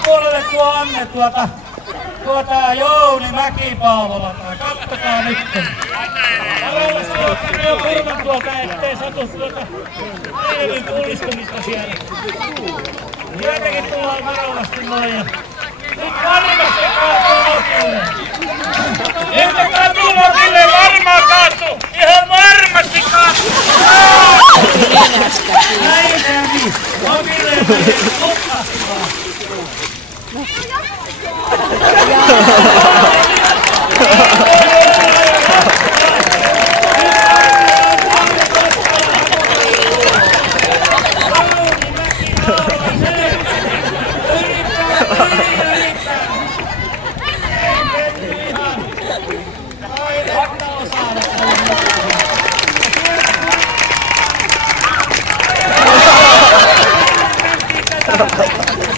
takapuolelle tuo Anne Jouni Mäki-Paavola. Kattokaa nyt. Älä saa ottaa kurvan tuolta, ettei satu Eevin pullistumista siellä. Tietenkin tullaan varovasti noin. Nyt varmasti kaatuu Nokille. Että kaatuu Nokille, varmaan kaatuu. Ihan varmasti kaatuu. Näin kävi. Nokille lupahti vaan. Ha ha ha.